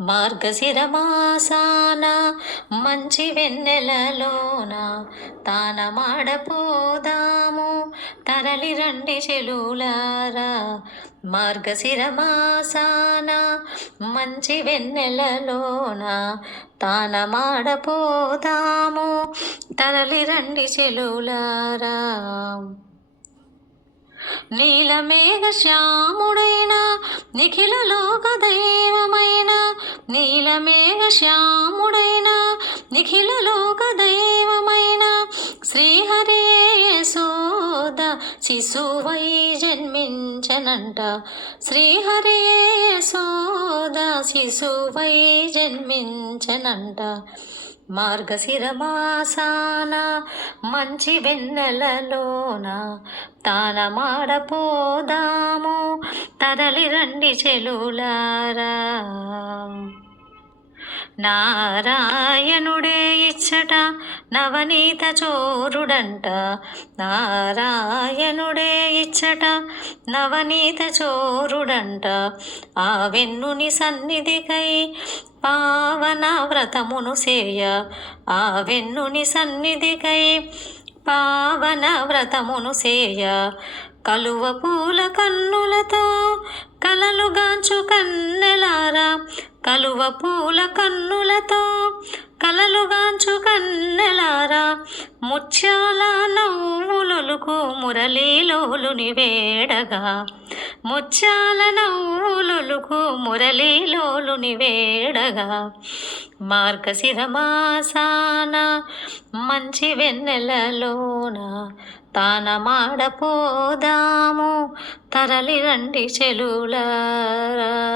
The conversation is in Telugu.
మార్గశిర మాసాన మంచి వెన్నెలలోన తానమాడపోదాము తరలి రండి చెలులారా. మార్గశిర మాసాన మంచి వెన్నెలలోన తానమాడపోదాము తరలి రండి చెలులారా. నీలమేఘ శ్యాముడైన నిఖిల లోక దైవమైన నీలమేఘ శ్యాముడైన నిఖిల లోక దైవమైన శ్రీహరి యశోద శిశువై జన్మించనంట. శ్రీహరి యశోద శిశువై జన్మించనంట. మార్గశిర మాసాన మంచి వెన్నెలలోన తానమాడపోదాము తరలి రండి చెలులారా. నారాయణుడే ఇచ్చట నవనీత చోరుడంట. నారాయణుడే ఇచ్చట నవనీత చోరుడంట. ఆ వెన్నుని సన్నిధికై పావన వ్రతమును సేయ. ఆ వెన్నుని సన్నిధికై పావన వ్రతమును సేయ. కలువ పూల కన్నులతో కలలుగాంచు కన్నెలారా. కలువ పూల కన్నులతో కలలుగాంచు కన్నెలారా. ముత్యాల నవ్వులొలుకు మురళీలోలుని వేడగా. ముత్యాల నవ్వులొలుకు మురళీలోలుని వేడగా. మార్గశిర మాసాన మంచి వెన్నెలలోన తానమాడపోదాము తరలి రండి చెలులారా.